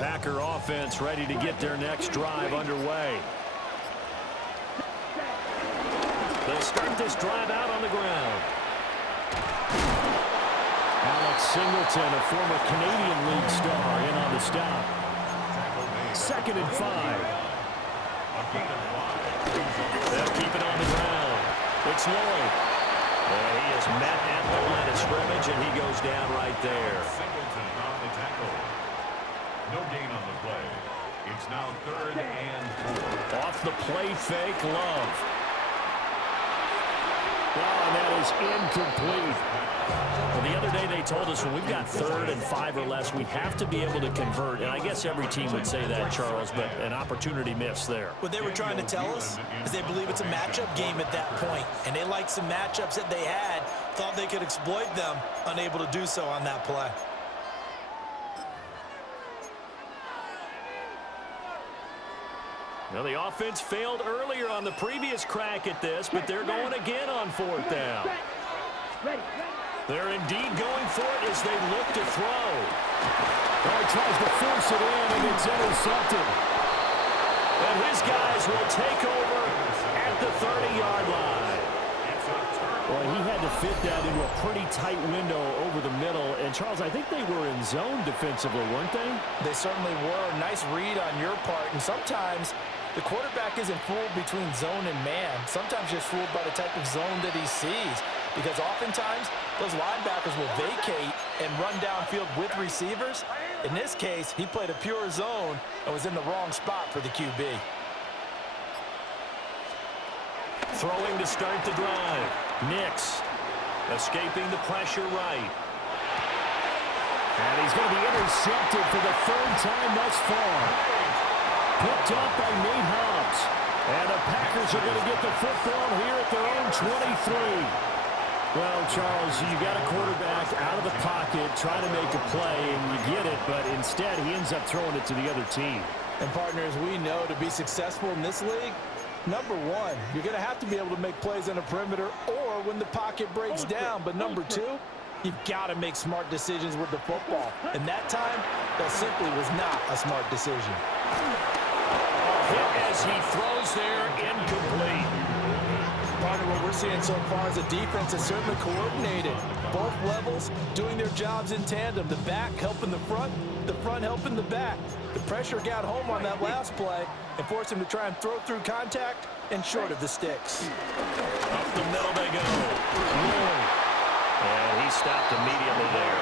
Packer offense ready to get their next drive underway. They'll start this drive out on the ground. Alex Singleton, a former Canadian League star, in on the stop. 2nd and 5. They'll keep it on the ground. It's Lloyd. He is met at the line of scrimmage, and he goes down right there. Singleton on the tackle. No gain on the play. It's now 3rd and 4. Off the play fake, Love. Oh, and that is incomplete. Well, the other day they told us when we've got 3rd and 5 or less, we have to be able to convert. And I guess every team would say that, Charles, but an opportunity missed there. What they were trying to tell us is they believe it's a matchup game at that point. And they liked some matchups that they had, thought they could exploit them, unable to do so on that play. Now, the offense failed earlier on the previous crack at this, but they're going again on 4th down. They're indeed going for it as they look to throw. Oh, he tries to force it in, and it's intercepted. And his guys will take over at the 30-yard line. Well, he had to fit that into a pretty tight window over the middle. And, Charles, I think they were in zone defensively, weren't they? They certainly were. Nice read on your part. And sometimes the quarterback isn't fooled between zone and man. Sometimes just fooled by the type of zone that he sees. Because oftentimes, those linebackers will vacate and run downfield with receivers. In this case, he played a pure zone and was in the wrong spot for the QB. Throwing to start the drive. Nix escaping the pressure right. And he's going to be intercepted for the 3rd time thus far. Picked up by Nate Hobbs. And the Packers are going to get the football here at their own 23. Well, Charles, you got a quarterback out of the pocket trying to make a play, and you get it, but instead he ends up throwing it to the other team. And partners, we know to be successful in this league, number one, you're going to have to be able to make plays on the perimeter or when the pocket breaks down. But number two, you've got to make smart decisions with the football. And that time, that simply was not a smart decision. Hit as he throws there, incomplete. Partner, what we're seeing so far is a defense that's certainly coordinated. Both levels doing their jobs in tandem. The back helping the front helping the back. The pressure got home on that last play and forced him to try and throw through contact and short of the sticks. Up the middle they go. And he stopped immediately there.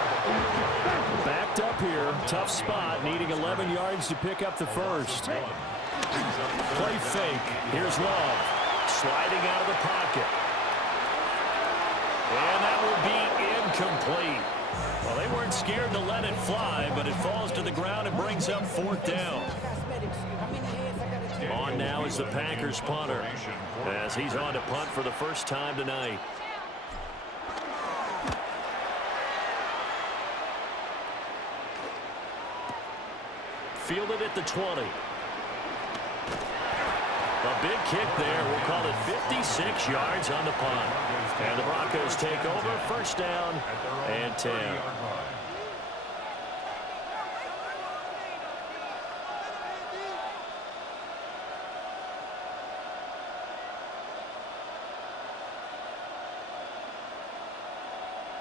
Backed up here. Tough spot. Needing 11 yards to pick up the first. Play fake. Here's Love. Sliding out of the pocket. And that will be incomplete. Well, they weren't scared to let it fly, but it falls to the ground and brings up 4th down. On now is the Packers punter, as he's on to punt for the first time tonight. Fielded at the 20. A big kick there. We'll call it 56 yards on the punt. And the Broncos take over, 1st down and 10.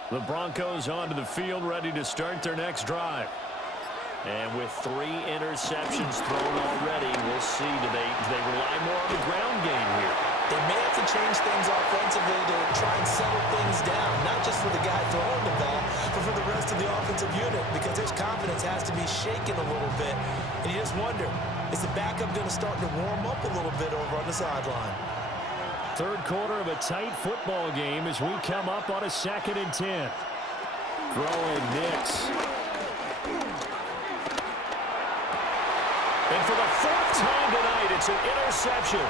The Broncos onto the field, ready to start their next drive. And with 3 interceptions thrown already, we'll see, do they rely more on the ground game here? They may have to change things offensively to try and settle things down, not just for the guy throwing the ball, but for the rest of the offensive unit, because his confidence has to be shaken a little bit. And you just wonder, is the backup going to start to warm up a little bit over on the sideline? 3rd quarter of a tight football game as we come up on a 2nd and 10. Throwing Nix. And for the 4th time tonight, it's an interception.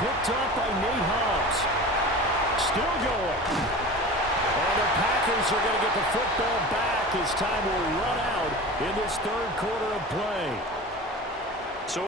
Picked up by Nate Hobbs. Still going. And the Packers are going to get the football back as time will run out in this 3rd quarter of play.